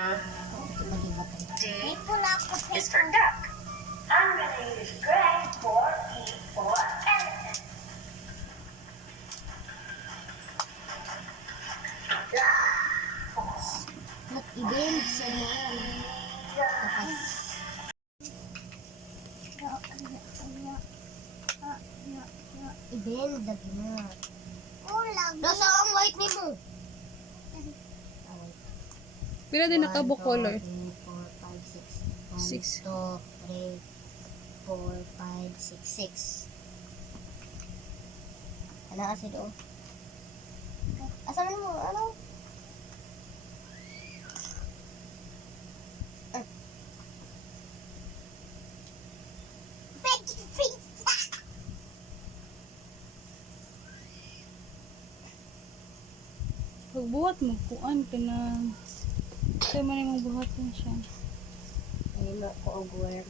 D is for duck. I'm gonna use gray for E for elephant. Nag-ibig sa mga ibig lagi na. Nasa ang white ni mo. Pila din nakabo color? 1, 2, 3, 4, 5, 6. 6. 1, 2, 3, 4, 5, 6, 6. Ano kasi doon? Asa man mo? Ano? Pagbuhat mo, kuan ka na. Sa'yo man yung buhatin siya. Ay mo ko og worm.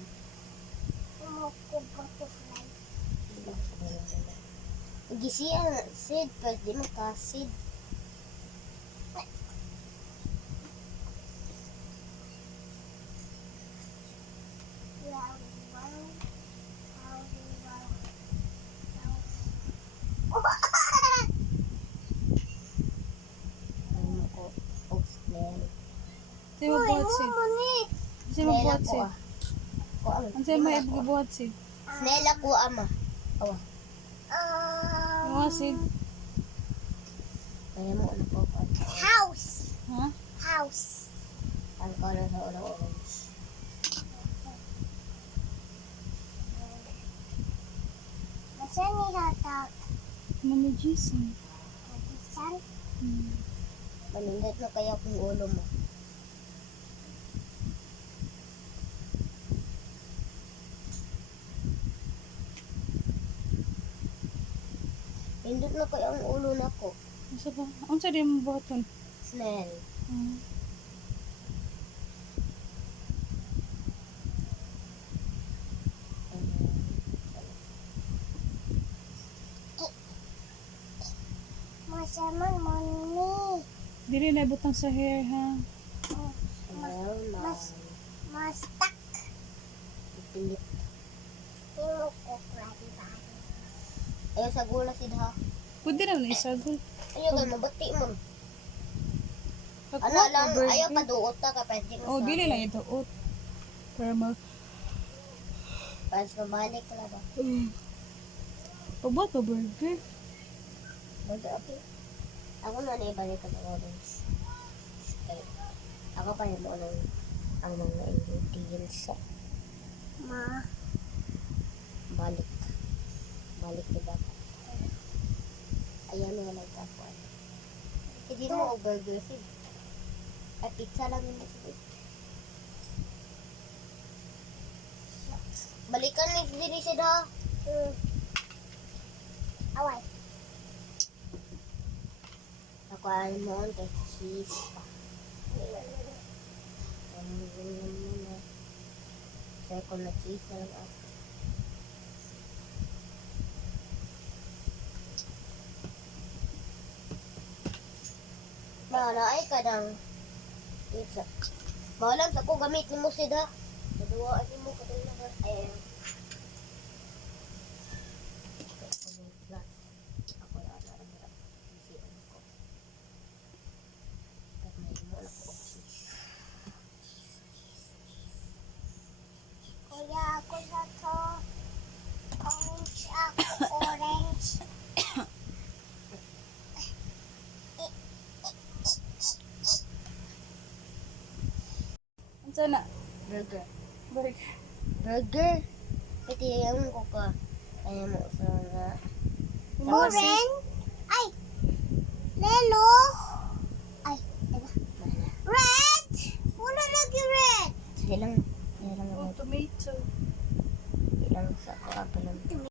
Gisiya seed pero di mo ka seed. Ay mo ko og snail. Sa'yo mo buhat si. Sa'yo mo buhat si. Ko ang Ang sa'yo mo buhat si. snail ako ama. Awa. Yung mga si. Kaya mo ano ko House. Ha? House. ang color sa orange. Masa ni hatak? Mami Jason. Matisan? Manindot na kaya kung ulo mo. Nindot na kaya ang ulo na ko. Asa ba? Ang sa'yo din mo buhaton? Snail. Masaman mami. Dili na ibutang sa hair ha. Snail na. Mastak. Pilit. Imo ko kradi ba? Ayaw sa gula sidha. Pwede na na isagol. Ayaw ka mabati mo. Ano Pagkuha lang, ko ayaw burger. paduot ka kapag di mo Oh, dili lang ito. Oh. Para mag... Pas mabalik ka lang ba? Pabuhat pa burger. Burger, okay. Ako na ibalik ka ng orange. Okay. Ako pa yung ng ang mga ingredients. Ma. Balik. Balik na dapat. Ayan na lang tapuan. Hindi mo o burger food. At pizza lang yung food. Balikan ni diri siya da. Away. Ako ay mo ang cheese pa. Saya ko na cheese na lang ako. Ay ka ng pizza. Mawalan sa ko gamit ni mo sida. Maduwaan ni mo katong lahat. Ayan. Ako na narang isipan ko. At may mo na ko cheese. Kuya ako sa to. Orange ako. Orange. Ang sana? Burger. Burger. Burger. Pati yung ko ka. Kaya mo sa Orange. Ay. Lelo.